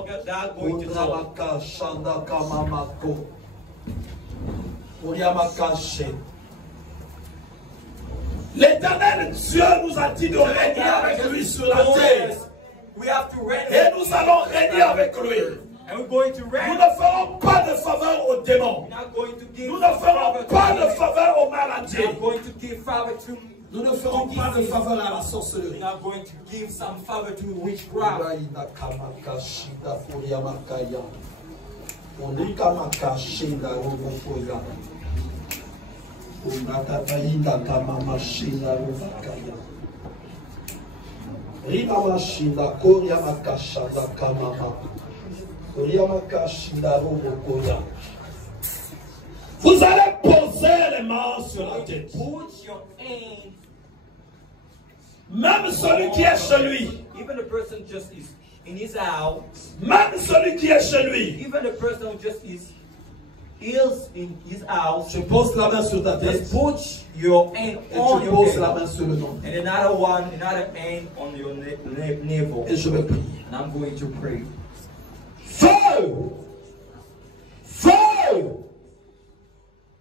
longer not going to talk. L'Éternel Dieu nous a dit de régner avec lui sur la terre. Et nous allons régner avec lui. Nous ne ferons pas de faveur aux démons. Nous ne ferons pas de faveur aux maladies. Nous ne ferons pas de faveur à la sorcellerie. Vous allez poser les mains sur la tête. Même celui qui est chez lui. Même celui qui est chez lui. Je pose la main sur ta tête. Put your hand on tu your poses head. la main sur le nom. And another hand on your navel. Et je vais prier. And I'm going to pray. Feu! Feu!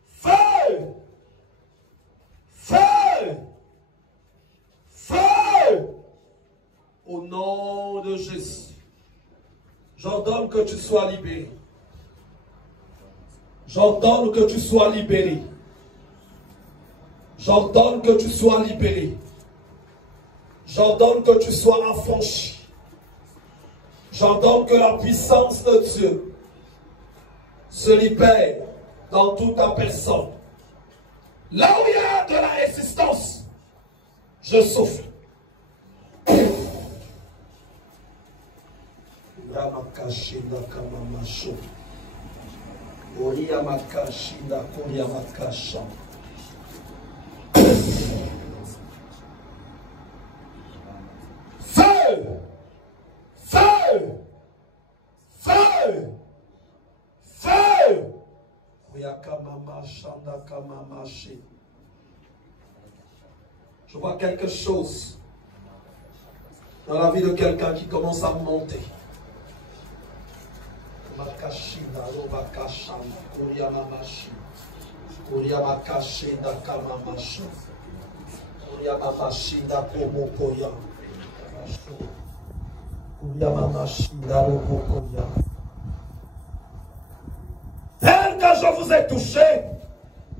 Feu! Feu! Feu! Au nom de Jésus, j'ordonne que tu sois libéré. J'ordonne que tu sois libéré. J'ordonne que tu sois libéré. J'ordonne que tu sois affranchi. J'ordonne que la puissance de Dieu se libère dans toute ta personne. Là où il y a de la résistance, je souffle. Feu! Feu! Feu! Feu! Je vois quelque chose dans la vie de quelqu'un qui commence à monter. Tel que je vous ai touché,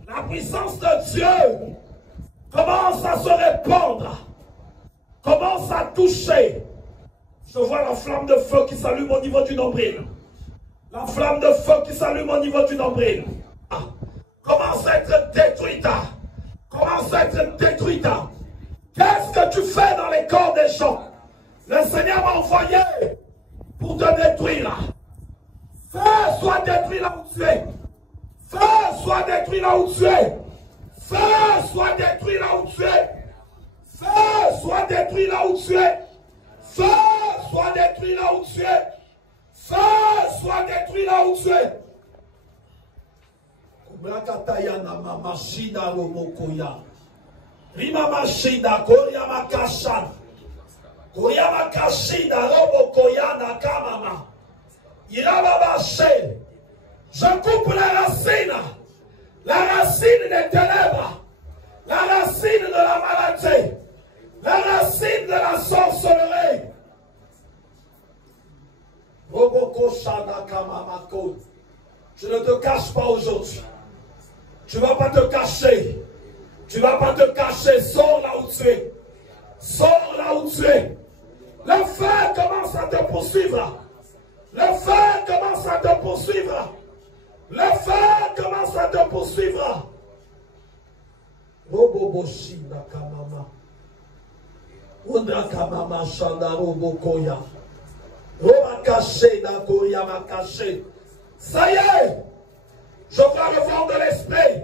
la puissance de Dieu commence à se répandre, commence à toucher. Je vois la flamme de feu qui s'allume au niveau du nombril. La flamme de feu qui s'allume au niveau du nombril. Commence à être détruite. Commence à être détruite. Qu'est-ce que tu fais dans les corps des gens? Le Seigneur m'a envoyé pour te détruire. Feu soit détruit là où tu es. Feu soit détruit là où tu es. Feu soit détruit là où tu es. Feu soit détruit là où tu es. Feu soit détruit là où tu es. Feu soit détruit là où tu es. Kubrakatayana mamashida robokoya. Rimamashida koryamakashan. Koryamakashida robokoya nakamama. Irababashe. Je coupe la racine des ténèbres, la racine de la maladie, la racine de la sorcellerie. Je ne te cache pas aujourd'hui. Tu ne vas pas te cacher. Tu ne vas pas te cacher. Sors là où tu es. Sors là où tu es. Le feu commence à te poursuivre. Le feu commence à te poursuivre. Le feu commence à te poursuivre. Roboboshi nakamama. Unakamama shanda robokoya. Romakashe nakoya makashe. Ça y est. Je vois le vent de l'esprit.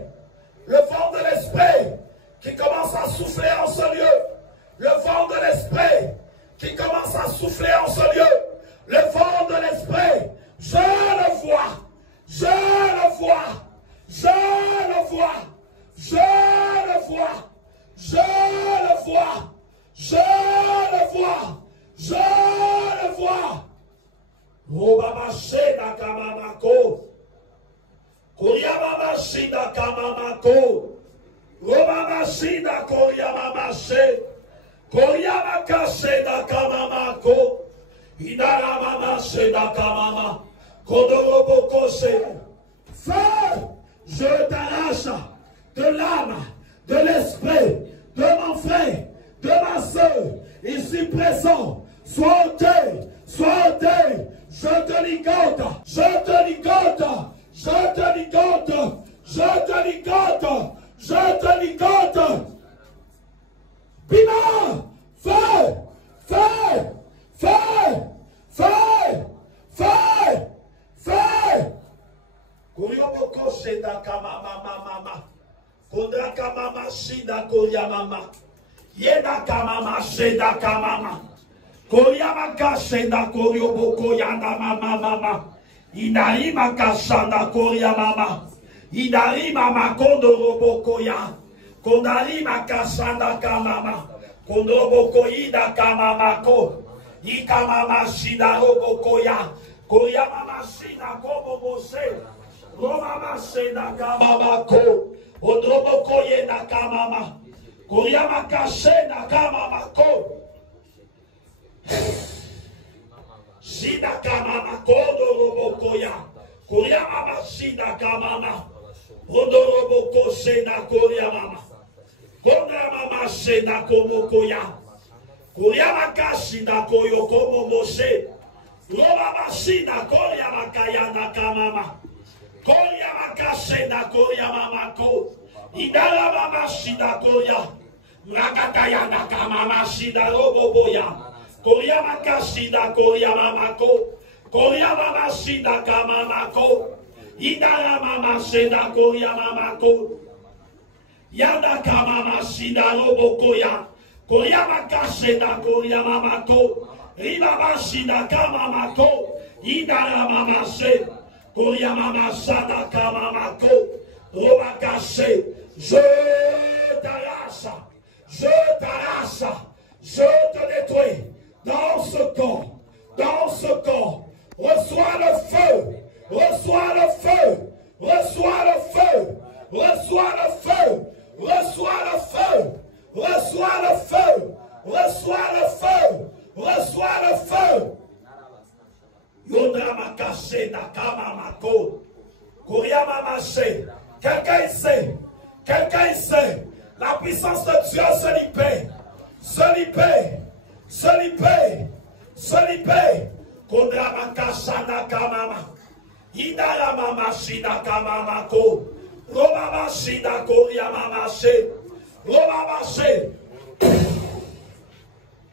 Le vent de l'esprit qui commence à souffler en ce lieu. Le vent de l'esprit qui commence à souffler en ce lieu. Le vent de l'esprit. Je le vois. Je le vois. Je le vois. Je le vois. Je le vois. Je le vois. Je le vois. Shida Kamamako. Romama Shida Koryamama She. Koryama Kasheda Kamamako. Idaramama Sheda Kamama. Kodoroboko She. Feu, je t'arrache de l'âme, de l'esprit, de mon frère, de ma soeur, ici présent. Sois ôté, je te ligote, je te ligote, je te ligote, je te ligote, je te ligote. Bima, feu, feu, feu, feu, feu, feu. Kurioboko sheda kamama mama, kondra kamama shida koryamama, yeda kamama sheda kamama. Koryama kashenda koryoboko yanda mama mama. Inarima kashanda koryamama. Inarima makondo roboko ya. Kondarima kashanda kamama. Kondoboko ida kamama ko. Ikamama shida roboko ya. Koryamama shida kobo bose. Romama shida kamama ko. Odroboko yenda kamama. Koryama kashenda kamama ko. Shida kamama kodo roboko ya. Koryamama shida kamama. Kodo roboko sheda koryamama. Koryamama sheda komoko ya. Koryamaka shida koyo komo moshe. Robama shida koryamaka yanda kamama. Koryamaka sheda koryamama ko. Idaramama shida korya. Mrakata yanda kamama shida robobo ya. Koryamaka shida koryamamako. Koryamama shida kamamako. Idaramama shida koryamamako. Yanda kamama shida robokoya. Koryamaka shida koryamamako. Ribaba shida kamamako. Idaramama shida koryamama shida kamamako. Robakashe. Je t'arrache. Je t'arrache. Je te détruis. Dans ce corps, reçois le feu, reçois le feu, reçois le feu, reçois le feu, reçois le feu, reçois le feu, reçois le feu, reçois le feu. Yondra makache nakama mako, Koryama maché. Quelqu'un sait, la puissance de Dieu se libère. Kondrama kashana kamama. Idarama mashina kamama ko. Romama shina koryama mashe. Romama she.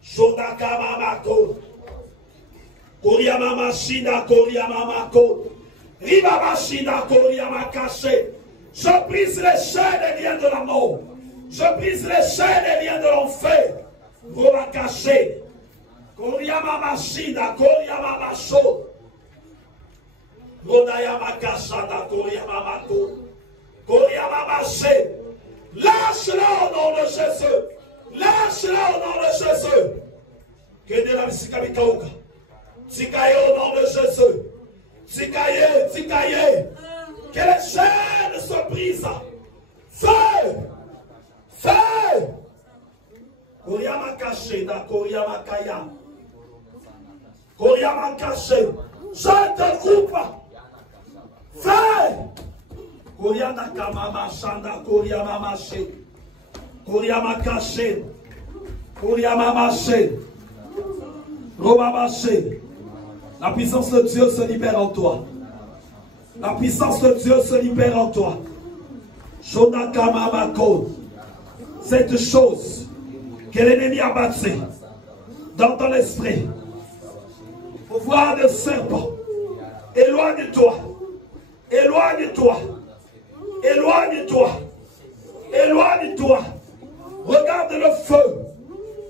Shona kamama ko. Koryama mashina koryama ko. Ribama shina koryama kashe. Je brise les chaînes et liens de la mort. Je brise les chaînes et liens de l'enfer. Roma caché. Koryama mashida, koryama masho. Rodayama kashada, koryama mako. Koryama maché. Lâche-la au nom de Jésus. Lâche-la au nom de Jésus. Que de la musique Tikaye au nom de Jésus. Tikaye. Que les chaînes se brisent. Feu. Koryama caché, Koryama kaya. Koryama caché. Je te coupe. Feu. Koryama kamama shanda, Koryama maché. Koryama caché. Koryama maché. Roma maché. La puissance de Dieu se libère en toi. La puissance de Dieu se libère en toi. Shonakamamako. Cette chose que l'ennemi a bâtie dans ton esprit, pouvoir de serpent, éloigne-toi, éloigne-toi, éloigne-toi, éloigne-toi. Regarde le feu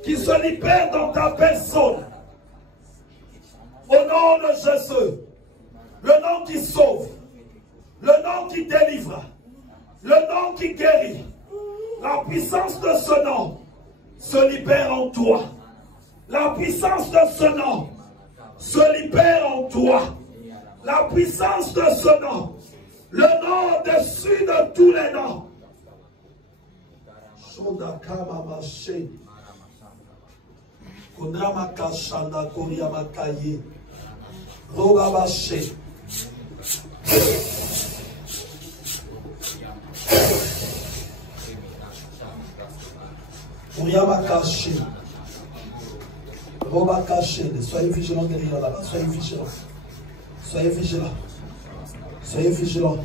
qui se libère dans ta personne. Au nom de Jésus, le nom qui sauve, le nom qui délivre, le nom qui guérit. La puissance de ce nom se libère en toi. La puissance de ce nom se libère en toi. La puissance de ce nom Le nom au-dessus de tous les noms. Shodakama Mashe. Kundramaka Shanda Koryamakaye. Rogabache. Koryamakache. Robakache. Soyez vigilants derrière là-bas. Soyez vigilants. Soyez vigilants. Soyez vigilants.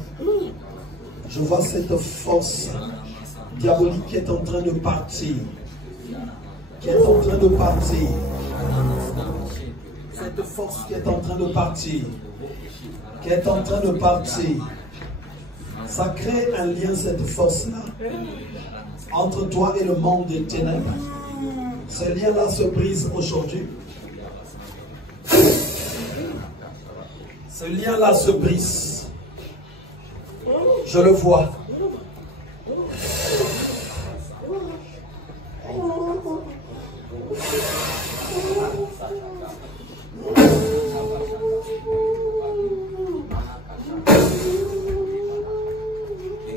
Je vois cette force diabolique qui est en train de partir. Qui est en train de partir. Cette force qui est en train de partir. Qui est en train de partir. Ça crée un lien, cette force-là, entre toi et le monde des ténèbres. Ce lien-là se brise aujourd'hui. Ce lien-là se brise. Je le vois.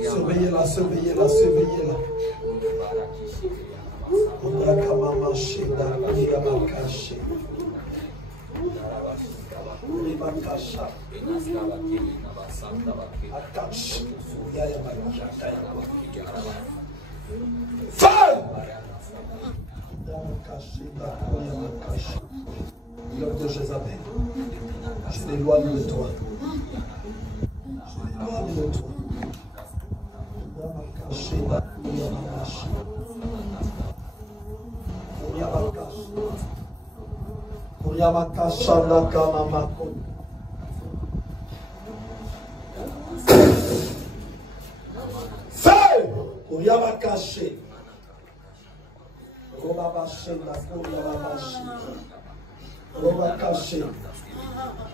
Surveillez-la, surveillez-la, surveillez-la. L'homme de Jézabel, je l'éloigne de toi. Je l'éloigne de toi.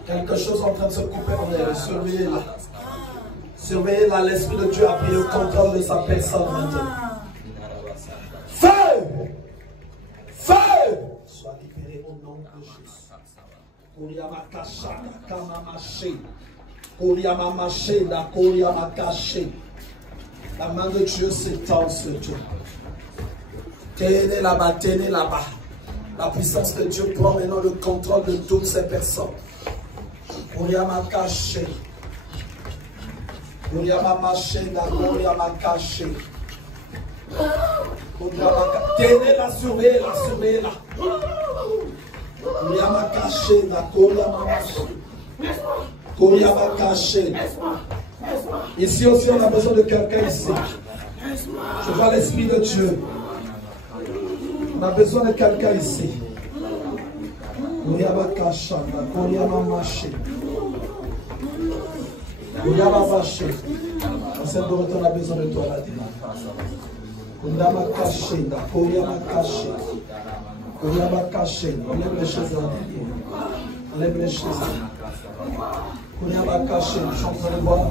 Quelque chose en train de se couper en elle. Surveillez-la. Surveillez-la. L'Esprit de Dieu a pris le contrôle de sa personne maintenant. Feu! Feu! Sois libéré au nom de Jésus. La main de Dieu s'étend sur Dieu. Tenez là-bas, tenez là-bas. La puissance de Dieu prend maintenant le contrôle de toutes ces personnes. Tenez-la, surveillez-la, surveillez-la. Ici aussi, on a besoin de quelqu'un ici. Je vois l'Esprit de Dieu. On a besoin de quelqu'un ici. On a besoin de toi là-dedans. Enlève les choses là. Enlève les choses là. Je suis en train de voir.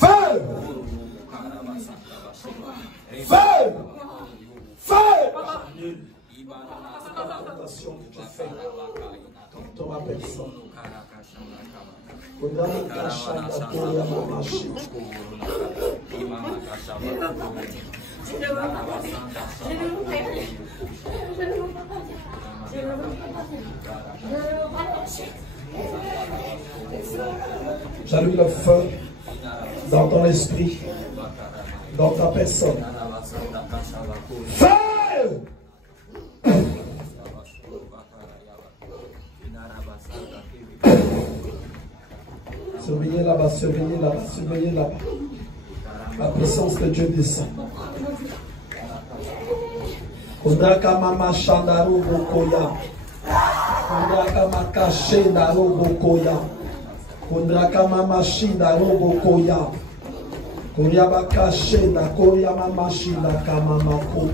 Feu! Feu! Feu! Tentation que tu fais dans ma personne. J'allume le feu dans ton esprit, dans ta personne. Feu! Surveillez là-bas, surveillez là-bas, surveillez là-bas. La puissance de Dieu descend. Kundaka mama shandaru bokoya. Kundaka makashe daru bokoya. Kundaka mama shindaru bokoya. Koryaba kashe da koryama mashina kamamako.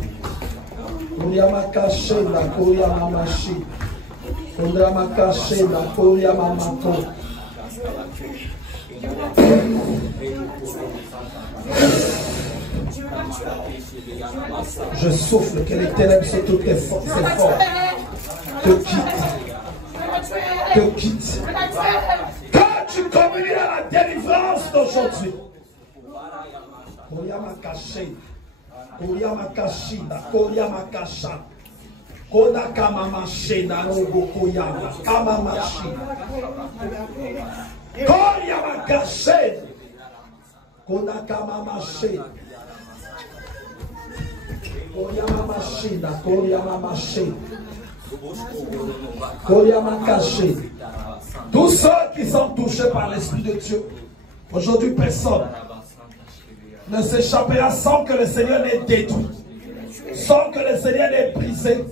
Koryama kashe da koryama mashi. Kondrama kashe da koryama mako. Je souffle que les ténèbres sur toutes tes forces te quittent. Te quittent. communies à la délivrance d'aujourd'hui. Koyama kaché, Koyama kashina, Koyama kasha, Koda kama machina, Robo Koyama, kama machina, Koyama kaché, Koda kama machina, Koyama machina, Koyama machina, Koyama caché. Tous ceux qui sont touchés par l'Esprit de Dieu, aujourd'hui personne ne s'échappera sans que le Seigneur n'ait détruit, sans que le Seigneur n'ait brisé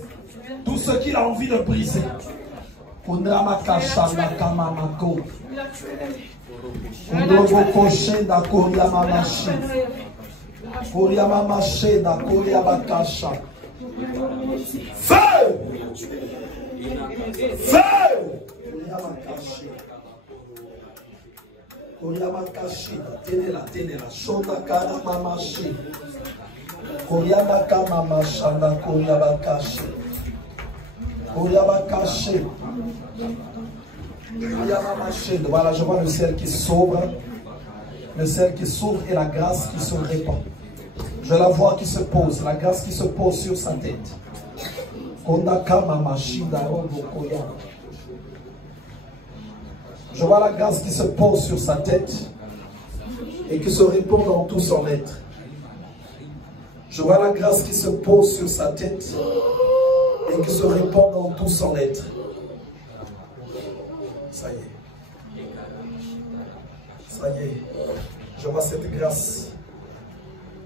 tout ce qu'il a envie de briser. Feu! Feu! Koyama kashina, tenela, shonda kana mama shi. Koyama kama mashanda, koyama kashi. Koyama kashi. Koyama mashi. Voilà, je vois le ciel qui s'ouvre. Le ciel qui s'ouvre et la grâce qui se répand. Je la vois qui se pose, la grâce qui se pose sur sa tête. Konda kama mashinda robo koyama. Je vois la grâce qui se pose sur sa tête et qui se répand dans tout son être. Je vois la grâce qui se pose sur sa tête et qui se répand dans tout son être. Ça y est. Ça y est. Je vois cette grâce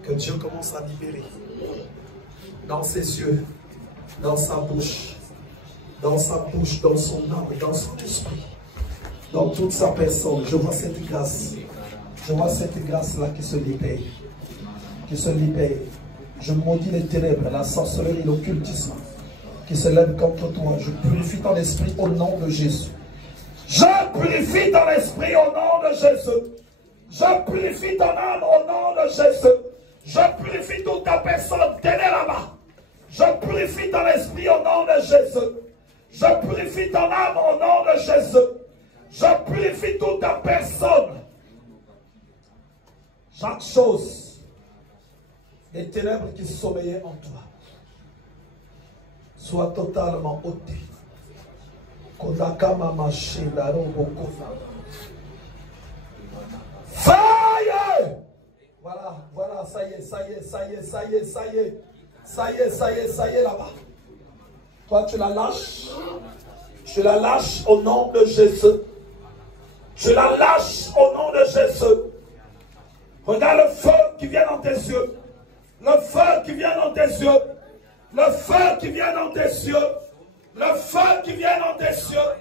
que Dieu commence à libérer dans ses yeux, dans sa bouche, dans son âme, dans son esprit. Dans toute sa personne, je vois cette grâce. Je vois cette grâce-là qui se libère. Qui se libère. Je maudis les ténèbres, la sorcellerie, l'occultisme qui se lève contre toi. Je purifie ton esprit au nom de Jésus. Je purifie ton esprit au nom de Jésus. Je purifie ton âme au nom de Jésus. Je purifie toute ta personne. Tenez là-bas. Je purifie ton esprit au nom de Jésus. Je purifie ton âme au nom de Jésus. Je purifie toute ta personne. Chaque chose, les ténèbres qui sommeillaient en toi, soit totalement ôtées. Fire! Voilà, ça y est là-bas. Toi, tu la lâches. Tu la lâches au nom de Jésus. Tu la lâches au nom de Jésus. Regarde le feu qui vient dans tes yeux. Le feu qui vient dans tes yeux. Le feu qui vient dans tes yeux. Le feu qui vient dans tes yeux.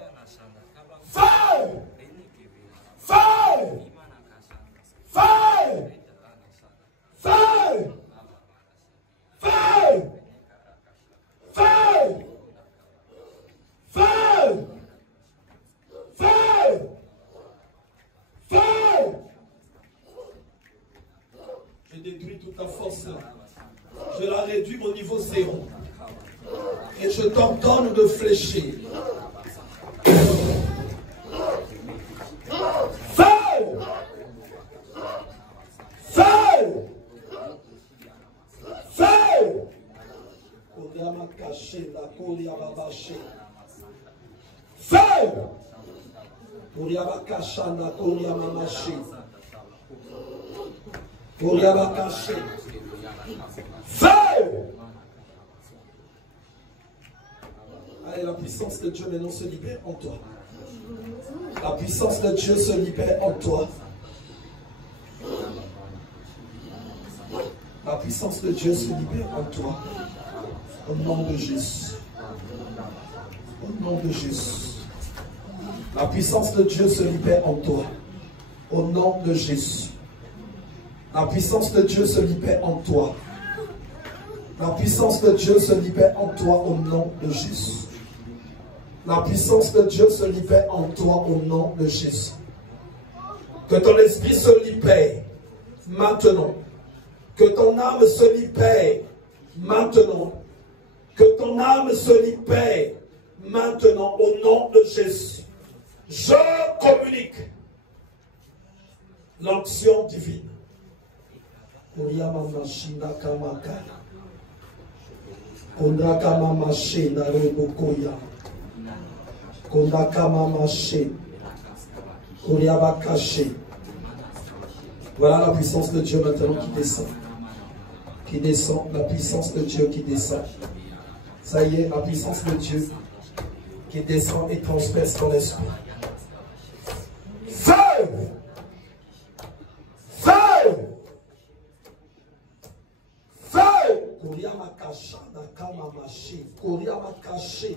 Feu! Feu! Feu! Feu! Feu! Feu! Feu! Feu! Feu! Je détruis toute ta force là. Je la réduis au niveau zéro. Et je t'ordonne de fléchir. Feu! Feu! Feu! Feu! Feu! Allez, la puissance de Dieu maintenant se libère en toi. La puissance de Dieu se libère en toi. La puissance de Dieu se libère en toi. Au nom de Jésus. Au nom de Jésus. La puissance de Dieu se libère en toi. Au nom de Jésus. La puissance de Dieu se libère en toi. La puissance de Dieu se libère en toi au nom de Jésus. La puissance de Dieu se libère en toi au nom de Jésus. Que ton esprit se libère maintenant. Que ton âme se libère maintenant. Que ton âme se libère maintenant au nom de Jésus. Je communique L'onction divine. Koryama machina kamaka. Kondakama machina rebokoya. Kondakama machina. Koryama caché. Voilà la puissance de Dieu maintenant qui descend. Qui descend, la puissance de Dieu qui descend. Ça y est, la puissance de Dieu qui descend et transperce ton esprit. Feu! Feu! Feu! Koryama kashanda kama mashi. Koryama kashi.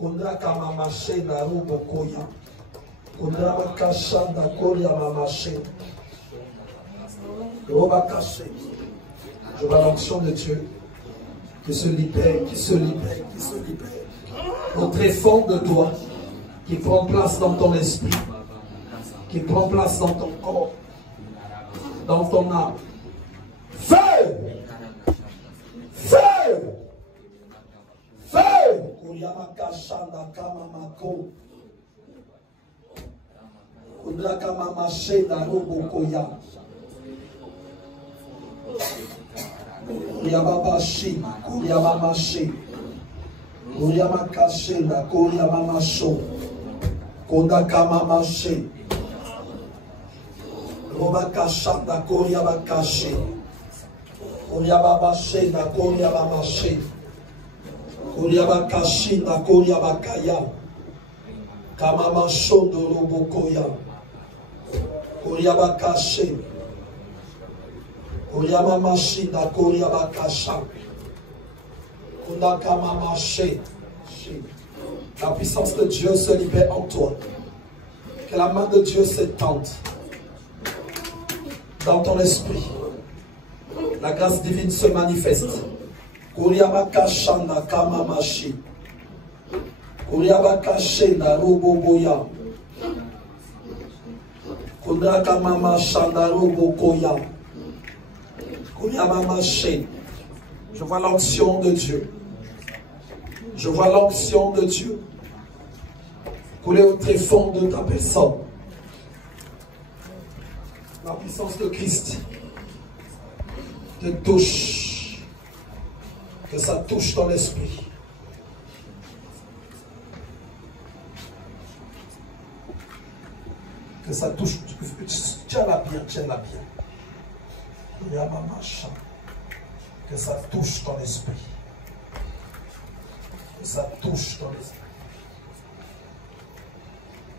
Kondra kama mashi na rubo koya. Koryama kashanda koryama mashi. Roba kashi. Je vois l'onction de Dieu qui se libère, qui se libère, qui se libère. Au tréfonds de toi, qui prend place dans ton esprit, qui prend place dans ton corps, dans ton âme. Feu! Feu! Feu! Koryamaka shanda kama mako. Kondrakama mashenda robo koya. Koryamabashi, koryamamashi. Koryamakashi, koryamamasho. Kondakamamashi. Robakashanda koryamakashi. Koryamabashi, koryamamashi. Koryamakashi, koryamakaya. Kamamashondo robokoya. Koryamakashi. Koryamamashi, koryabakasha. Kondakamamashi. La puissance de Dieu se libère en toi. Que la main de Dieu s'étende dans ton esprit. La grâce divine se manifeste. Koryabakashanda kamamashi. Koryabakashenda roboboya. Kondakamamashanda robokoya. Koryamamashi. Je vois l'onction de Dieu. Je vois l'onction de Dieu couler au tréfonds de ta personne. La puissance de Christ te touche. Que ça touche ton esprit. Que ça touche. Tiens-la bien, tiens-la bien. Que ça touche ton esprit. Que ça touche ton esprit.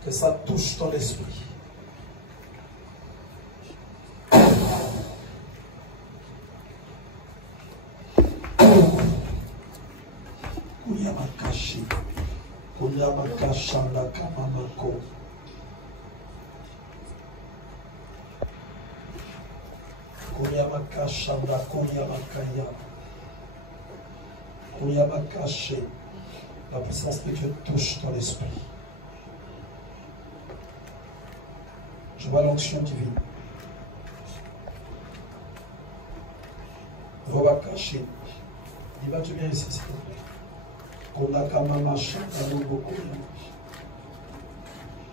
Que ça touche ton esprit. Koryamakashi. Koryabakashanda kamamako. Koryabakashanda koryamakaya. Koryamakashi. La puissance de Dieu touche ton esprit. Je vois l'onction divine. Robakashi. Il va te bien ici, s'il te plaît. Kondakamamashi.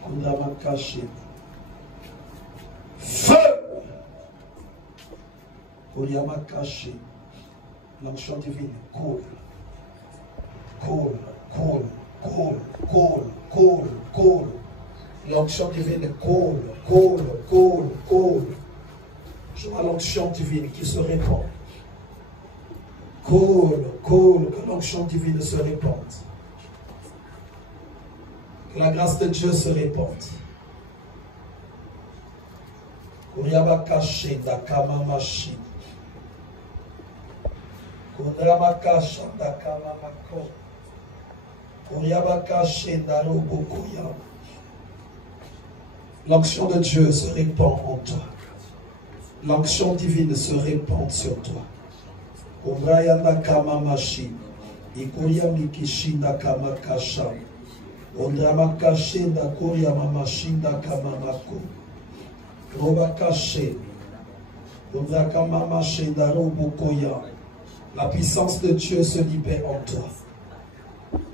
Kondamakashi. Feu! Koryamakashi. L'onction divine. Cool. Cool, cool, cool, cool, cool, cool. L'onction divine cool, cool, cool, cool. Je vois l'onction divine qui se répand. Cool, cool, que l'onction divine se répande. Que la grâce de Dieu se répande. Koryabakashi dakamamashi. Kondramakasha dakamamako. L'onction de Dieu se répand en toi. L'onction divine se répand sur toi. Ondrayanda kamamashi. Ikoryamikishinda kamakasha. Ondramakashinda koryamamashinda kamamako. Robakashe. Ondrakamamashi robokoya. La puissance de Dieu se libère en toi.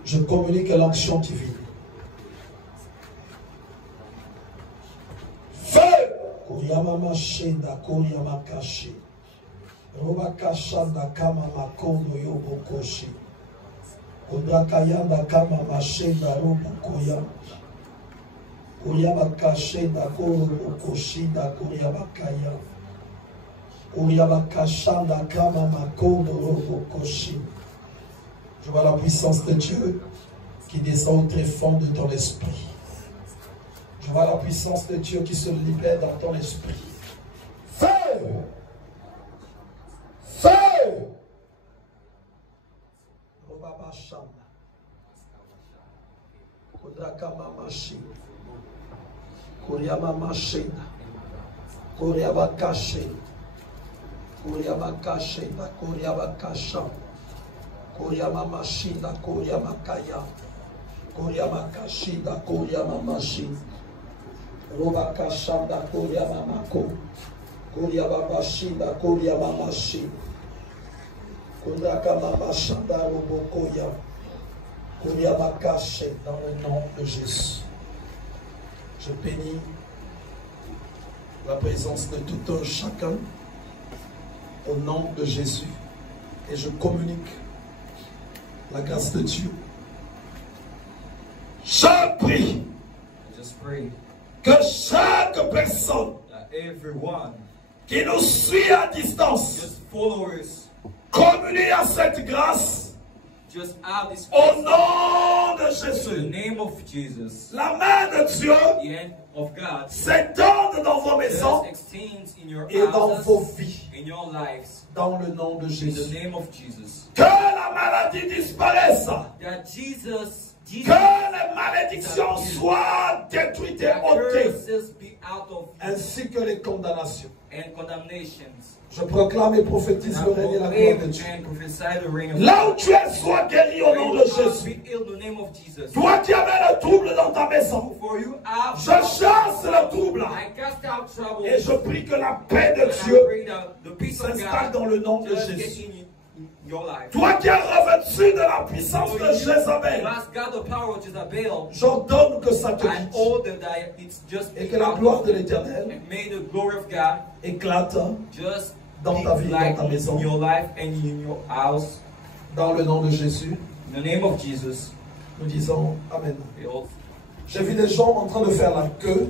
Je communique l'onction divine. Feu! Koyama Shenda Koyama Kashi. Robakashanda Kama Makono Yobokoshi. Odakayanda Kama Mashenda Robokoya. Koyama Kashenda Korobokoshida Koyama Kaya. Koyama Kashanda Kama Makono Robokoshi. Je vois la puissance de Dieu qui descend au très fond de ton esprit. Je vois la puissance de Dieu qui se libère dans ton esprit. Feu! Feu! Robabashanda. Kodakamamashi. Koryamamashenda. Koryabakashi. Koryabakashenda. Koryabakasha. Koryamamashida. Koryamakaya. Koryamakashida. Koryamamashi. Robakashanda. Koryamamako. Koryababashida. Koryamamashi. Kodakamamashanda. Robokoya. Koryabakashi. Dans le nom de Jésus. Je bénis la présence de tout un chacun au nom de Jésus. Et je communique la grâce de Dieu. Je prie que chaque personne qui nous suit à distance communie à cette grâce au nom de Jésus. La main de Dieu s'étende dans vos maisons et dans vos vies. Dans le nom de Jésus. Que la maladie disparaisse. Que les malédictions soient détruites et ôtées. Ainsi que les condamnations. Je proclame et prophétise le règne et la gloire de Dieu. Là où tu es, sois guéri au nom de Jésus. Toi qui avais le trouble dans ta maison, je chasse le trouble. Et je prie que la paix de Dieu s'installe dans le nom de Jésus. Toi qui es revêtu de la puissance de Jézabel, j'ordonne que ça te quitte et que la gloire de l'Éternel éclate dans ta vie, dans ta maison. Dans le nom de Jésus, nous disons Amen. J'ai vu des gens en train de faire la queue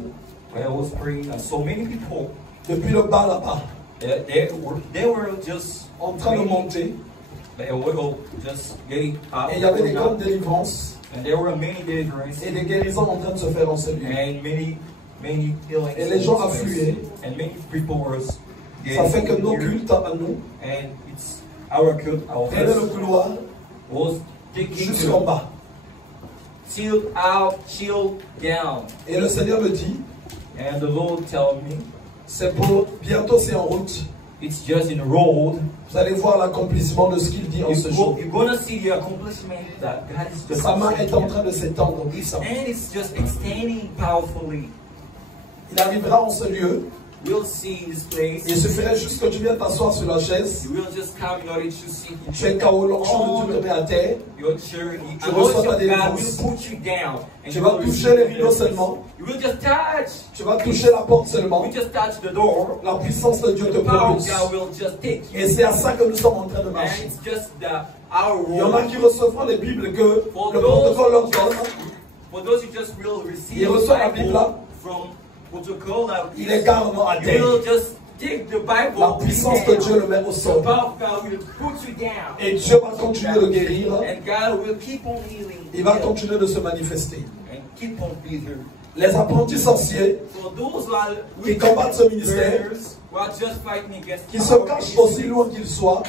depuis le bas là-bas, en train de monter. Et il y avait des grandes délivrances et des guérisons en train de se faire en celui. Et les gens affluaient. Ça fait que nos cultes à nous, et le couloir jusqu'en bas. Et le Seigneur me dit, c'est pour bientôt, c'est en route. It's just in road. Vous allez voir l'accomplissement de ce qu'il dit en ce jour. You're gonna see the accomplishment that God is just. Sa main est en train de s'étendre. His hand is just extending powerfully. Il arrivera en ce lieu. We'll see this place. Il suffirait juste que tu viennes t'asseoir sur la chaise. You will just come in order to sit. Tu es KO, l'onction de Dieu te met à terre. Tu reçois ta délivrance. Tu vas toucher les rideaux seulement. You will just touch. Tu vas toucher la porte seulement. You just touch the door. La puissance de Dieu te propulse. Et c'est à ça que nous sommes en train de marcher. Il y en a qui recevront les Bibles que le protocole leur donne. Ils reçoivent la Bible là. Il est carrément à terre. La puissance de Dieu le met au sol. Et Dieu va continuer de guérir. Il va continuer de se manifester. Les apprentis sorciers qui combattent ce ministère, qui se cachent aussi loin qu'ils soient,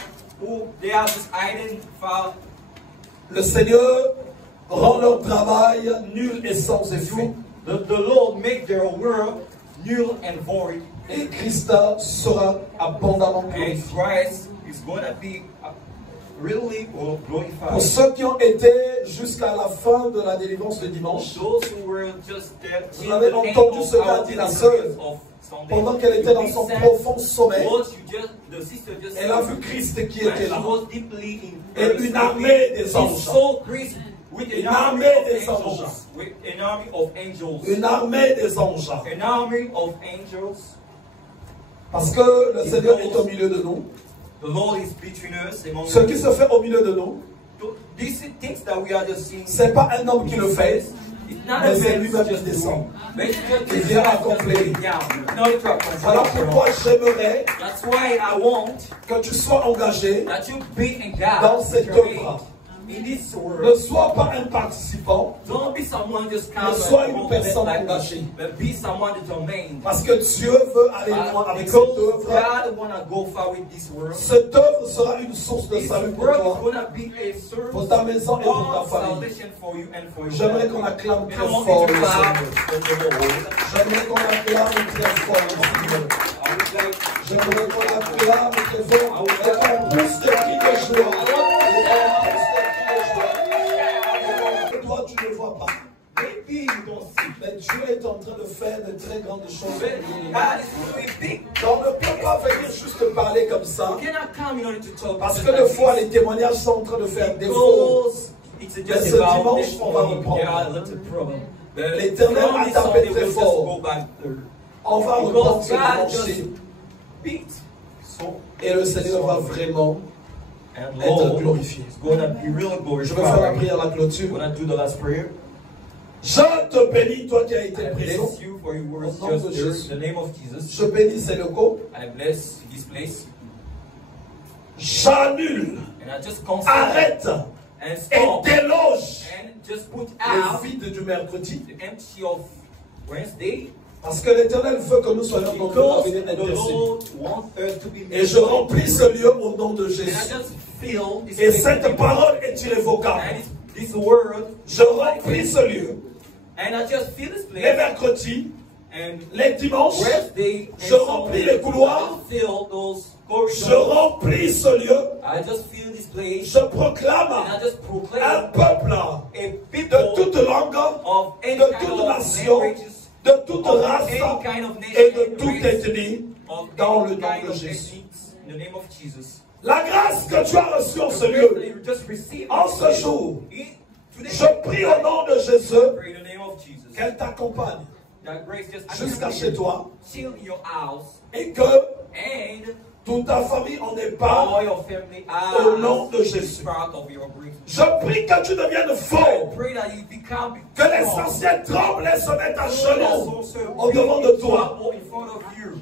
le Seigneur rend leur travail nul et sans effet. The Lord make their work null and void. Et Christ sera abondamment glorifié. Christ is going to be really glorified. Pour ceux qui ont été jusqu'à la fin de la délivrance de dimanche, vous avez entendu ce qu'a dit la sœur pendant qu'elle était dans son profond sommeil. Elle a vu Christ qui était là. Et une armée des anges. Une armée des anges. Une armée des anges. Parce que le Seigneur est au milieu de nous. The Lord is between us, among Ce qui se fait au milieu de nous, these things that we are just seeing. c'est pas un homme qui le fait, It's not mais a c'est man lui-même qui just descend. doing. But it's just Il vient accomplir. Voilà pourquoi j'aimerais That's why I want que tu sois engagé that you be engaged dans cette with your œuvre. faith in this Ne world. sois pas un participant, Don't be someone just come mais sois and une go personne like engagée. but be someone determined. Parce que Dieu veut aller loin avec cette Because œuvre. God wanna go far with this world. Cette œuvre sera une source de This salut pour world toi, is gonna be a source pour ta maison et pour ta of famille. salvation for you and for your J'aimerais family. qu'on acclame And très I want fort you to le clap Seigneur. for the Lord. J'aimerais qu'on acclame très fort le Seigneur. I would like J'aimerais qu'on acclame très fort et qu'on pousse des cris de joie. Et qu'on pousse des cris de joie. Toi, tu ne vois pas. maybe you don't see. Mais Dieu est en train de faire de très grandes choses. But God is really big. Donc, on ne peut pas venir juste parler comme ça. You cannot come in order to talk. Parce just que like des fois, this. les témoignages sont en train de faire défaut. Because it's Mais just ce about dimanche, this on va morning. reprendre. There are a lot of problems. But L'Éternel from a this tapé Sunday, très we'll fort. just go back there. On va reprendre Because ce God dimanche. just beat. So, Et le Seigneur va vraiment and être Lord glorifié. is going to be really glorified. Je vais faire la prière à la We're clôture. going to do the last prayer. Je te bénis, toi qui as été I présent. bless you for your words Au nom de just there. Jésus. In the name of Jesus. Je bénis ces locaux. I bless this place. J'annule, And I just consider arrête and et stop déloge and just put le out vide du mercredi. the empty of Wednesday. Parce que l'Éternel veut que nous soyons nombreux à Because venir the intercéder. Lord wants us to be Et je remplis ce lieu au nom de And I Jésus. just feel this Et place cette parole est irrévocable. and this word. Je remplis ce lieu. And I just feel this Les place. mercredis, And les dimanches, Wednesday, and je remplis les couloirs. I feel those je corridors. remplis ce lieu. I just feel this place. Je And proclame I just un proclaim peuple a de people toute langue, of any de kind toute of nation, languages, de toute of race any kind of et nation, de toute race, ethnie of dans any le nom kind de of Jésus. ethnics, in the name of Jesus. La grâce que tu as reçue en ce The grace that lieu, you just received en ce jour, today, je prie au nom de Jésus pray in the name of Jesus. qu'elle t'accompagne That grace just jusqu'à chez toi chill your house et que and toute ta famille en épargne all your family au nom de are Jésus. part of your grace. Je prie que tu deviennes I fort, pray that you become que les strong. sorciers tremblent et se mettent à So that genoux also au devant de toi, be in front of you.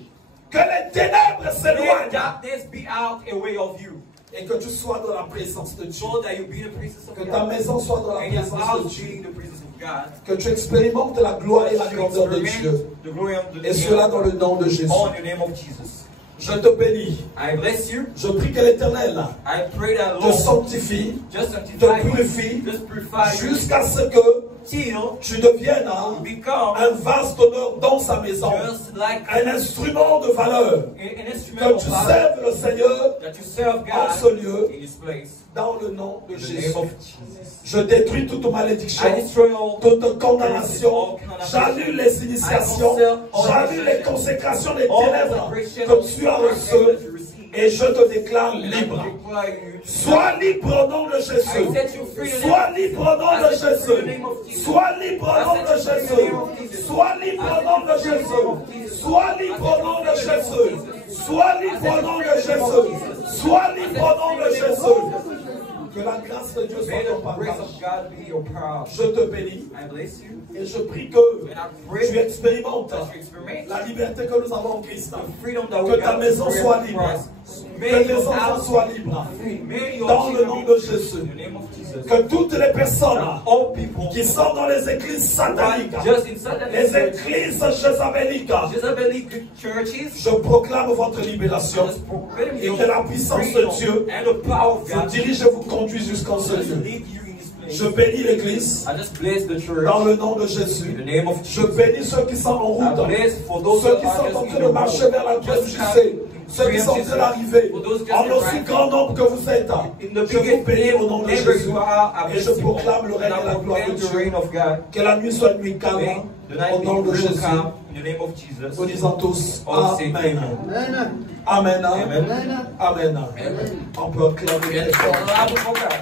que les ténèbres Let s'éloignent darkness be out away of you. et que tu sois dans la présence de Dieu. So that you be in the presence of Que ta God. maison soit dans la And your présence de house Dieu. be in the presence of God. Que tu expérimentes la gloire et la That you grandeur de experiment Dieu. the glory of the Et cela dans le nom de Jésus. all in the name of Jesus. Je te bénis. I bless you. Je prie que l'Éternel I pray that te Lord sanctifie, just te sanctify you, purifie, just purify you jusqu'à ce que till tu deviennes you become un vase d'honneur dans sa maison, just like un instrument de valeur. an instrument Que of tu power, serves le Seigneur that you serve en ce God lieu, in His place. dans le nom de In the Jésus. name of Jesus. Je détruis toute malédiction, I destroy all toute condamnation. J'annule les initiations, j'annule les consécrations des ténèbres que tu as reçues et je te déclare libre. Sois libre au nom de Jésus. Sois libre au nom de Jésus. Sois libre au nom de Jésus. Sois libre au nom de Jésus. Sois libre au nom de Jésus. Sois libre au nom de Jésus. Sois libre au nom de Jésus. Que la grâce de Dieu May soit the ton grace partage. of God be your power. Je te bénis I bless you. et je prie que And I pray tu expérimentes that you experiment la liberté que nous avons en Christ. the freedom that we Que ta got maison in soit Christ. libre. May Que tes your enfants house soient libres. free. May your Dans le children nom be de free. Jésus. In the name of Jesus. Que toutes les personnes All people qui sont dans les églises sataniques, just inside les the églises jézabéliques, Jezebelic churches, je proclame votre libération just proclaim et your que la puissance de freedom Dieu and the power of vous God dirige et vous conduise jusqu'en ce just lieu. lead you in this place. Je bénis l'église I just bless the church dans le nom de in Jésus. the name of Je Jesus. bénis ceux qui sont en I route, bless for those ceux who qui are sont just en in train the de marcher vers la road, croix just du succès, ceux qui sont en train d'arriver, for those just en aussi arriving. grand nombre que vous êtes. In the Je vous biggest bénis au nom de number Jésus. you are, I Et bless je you proclame le all. règne And et la I gloire de proclaim the Dieu. reign of God. Que la nuit soit une nuit calme, May the night au be nom de real Jésus. calm in the name of Jesus. Nous disons tous All say Amen. amen. Amen. Amen. Amen. Amen. On peut acclamer Yes, très fort. all I will forget.